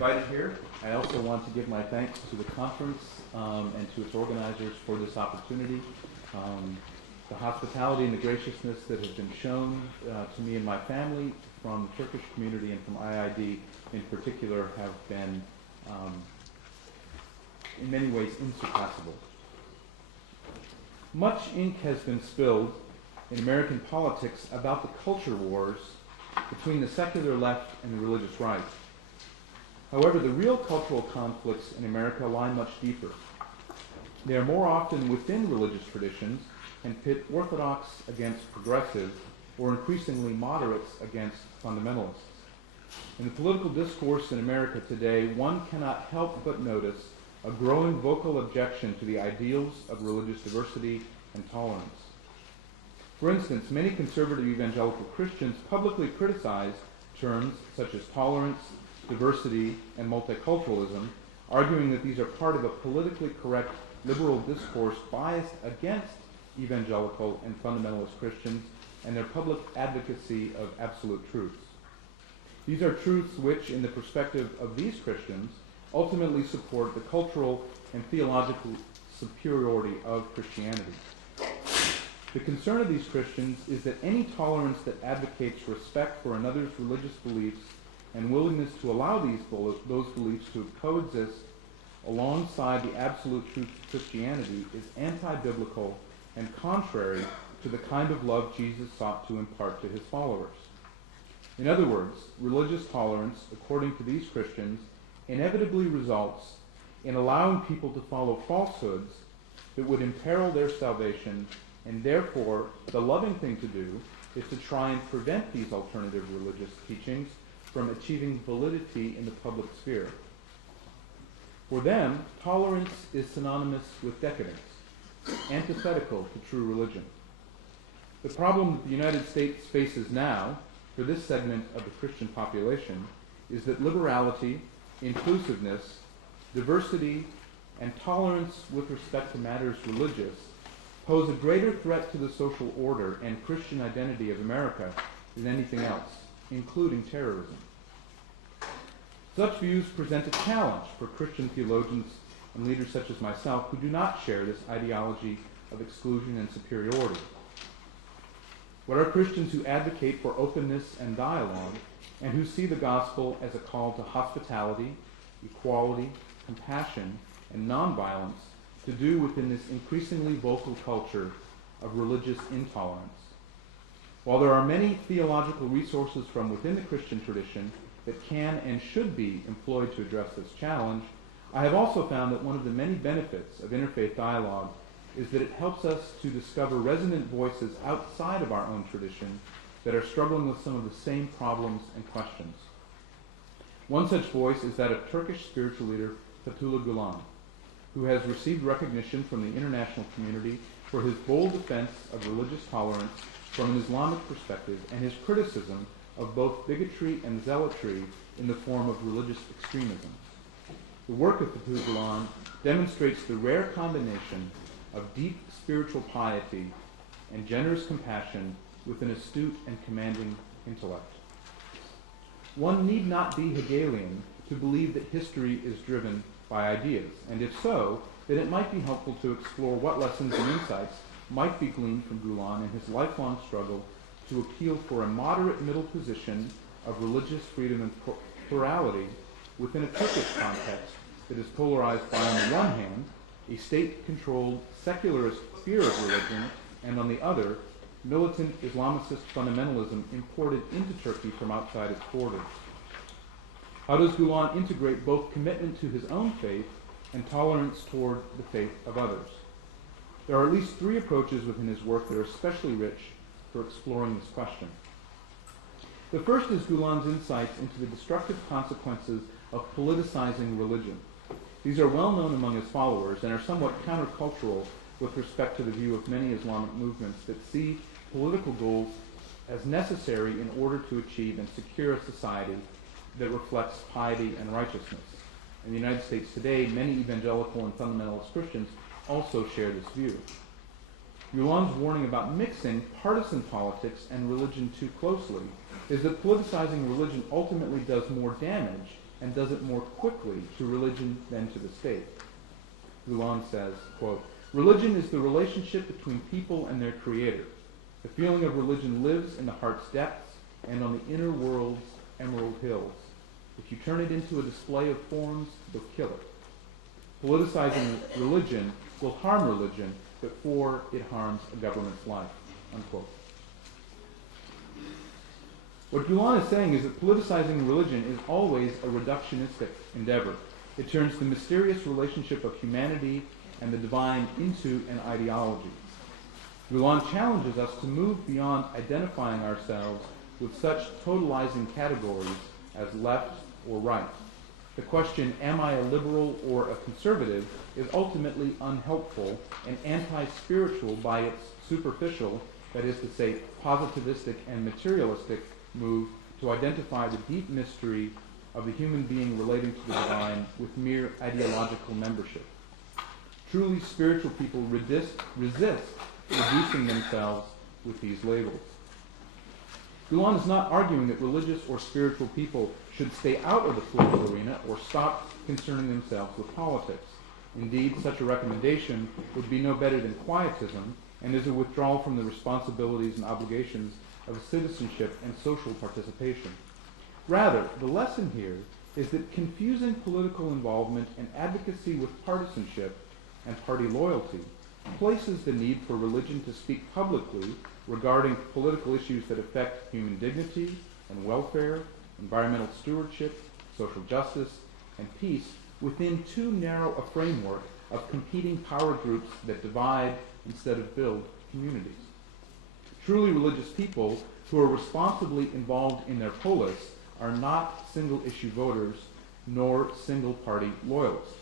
invited here. I also want to give my thanks to the conference and to its organizers for this opportunity. The hospitality and the graciousness that have been shown to me and my family from the Turkish community and from IID in particular have been in many ways insurpassable. Much ink has been spilled in American politics about the culture wars between the secular left and the religious right. However, the real cultural conflicts in America lie much deeper. They are more often within religious traditions and pit orthodox against progressive, or increasingly moderates against fundamentalists. In the political discourse in America today, one cannot help but notice a growing vocal objection to the ideals of religious diversity and tolerance. For instance, many conservative evangelical Christians publicly criticize terms such as tolerance, diversity, and multiculturalism, arguing that these are part of a politically correct liberal discourse biased against evangelical and fundamentalist Christians and their public advocacy of absolute truths. These are truths which, in the perspective of these Christians, ultimately support the cultural and theological superiority of Christianity. The concern of these Christians is that any tolerance that advocates respect for another's religious beliefs and willingness to allow those beliefs to coexist alongside the absolute truth of Christianity is anti-biblical and contrary to the kind of love Jesus sought to impart to his followers. In other words, religious tolerance, according to these Christians, inevitably results in allowing people to follow falsehoods that would imperil their salvation, and therefore the loving thing to do is to try and prevent these alternative religious teachings from achieving validity in the public sphere. For them, tolerance is synonymous with decadence, antithetical to true religion. The problem that the United States faces now, for this segment of the Christian population, is that liberality, inclusiveness, diversity, and tolerance with respect to matters religious pose a greater threat to the social order and Christian identity of America than anything else, including terrorism. Such views present a challenge for Christian theologians and leaders such as myself who do not share this ideology of exclusion and superiority. What are Christians who advocate for openness and dialogue and who see the gospel as a call to hospitality, equality, compassion, and nonviolence to do within this increasingly vocal culture of religious intolerance? While there are many theological resources from within the Christian tradition that can and should be employed to address this challenge, I have also found that one of the many benefits of interfaith dialogue is that it helps us to discover resonant voices outside of our own tradition that are struggling with some of the same problems and questions. One such voice is that of Turkish spiritual leader Fethullah Gülen, who has received recognition from the international community for his bold defense of religious tolerance from an Islamic perspective and his criticism of both bigotry and zealotry in the form of religious extremism. The work of Fethullah Gülen demonstrates the rare combination of deep spiritual piety and generous compassion with an astute and commanding intellect. One need not be Hegelian to believe that history is driven by ideas, and if so, then it might be helpful to explore what lessons and insights might be gleaned from Gülen in his lifelong struggle to appeal for a moderate middle position of religious freedom and plurality within a Turkish context that is polarized by, on the one hand, a state-controlled secularist fear of religion, and on the other, militant Islamicist fundamentalism imported into Turkey from outside its borders. How does Gülen integrate both commitment to his own faith and tolerance toward the faith of others? There are at least three approaches within his work that are especially rich for exploring this question. The first is Gülen's insights into the destructive consequences of politicizing religion. These are well known among his followers and are somewhat countercultural with respect to the view of many Islamic movements that see political goals as necessary in order to achieve and secure a society that reflects piety and righteousness. In the United States today, many evangelical and fundamentalist Christians also share this view. Gülen's warning about mixing partisan politics and religion too closely is that politicizing religion ultimately does more damage and does it more quickly to religion than to the state. Gülen says, quote, "Religion is the relationship between people and their creator. The feeling of religion lives in the heart's depths and on the inner world's emerald hills. If you turn it into a display of forms, you'll kill it. Politicizing religion will harm religion before it harms a government's life," unquote. What Gülen is saying is that politicizing religion is always a reductionistic endeavor. It turns the mysterious relationship of humanity and the divine into an ideology. Gülen challenges us to move beyond identifying ourselves with such totalizing categories as left or right. The question, am I a liberal or a conservative, is ultimately unhelpful and anti-spiritual by its superficial, that is to say, positivistic and materialistic move to identify the deep mystery of the human being relating to the divine with mere ideological membership. Truly spiritual people resist reducing themselves with these labels. Gülen is not arguing that religious or spiritual people should stay out of the political arena or stop concerning themselves with politics. Indeed, such a recommendation would be no better than quietism and is a withdrawal from the responsibilities and obligations of citizenship and social participation. Rather, the lesson here is that confusing political involvement and advocacy with partisanship and party loyalty places the need for religion to speak publicly regarding political issues that affect human dignity and welfare, environmental stewardship, social justice, and peace within too narrow a framework of competing power groups that divide instead of build communities. Truly religious people who are responsibly involved in their polis are not single-issue voters nor single-party loyalists.